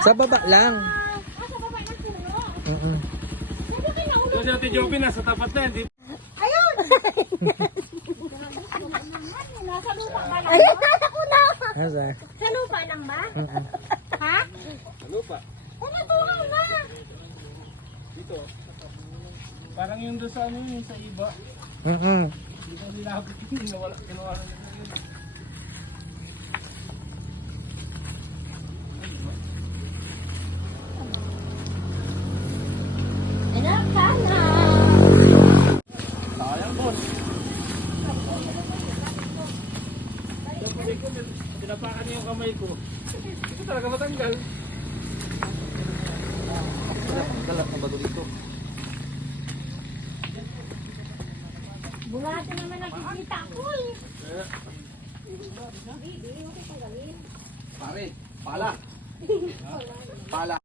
Sa baba lang. Sa baba ng puno. Doon si Ate Joby na sa tapat na. Hindi. Ayun! Nasa lupa ba lang? Ayun, ako na. Asa? Sa lupa lang ba? Ha? Ano pa? Natukaw na! Dito. Parang yung doon sa ano yun, sa iba. Dito nilapit yun, nawala, kinuha na nila yun. Anak ka na! Sayang, boss. Tapos ko, tinapakan niya yung kamay ko. Hindi ko talaga matanggal. Kalat na ba dito? Bulati naman nakikita ko eh. Pare, pala. Pala.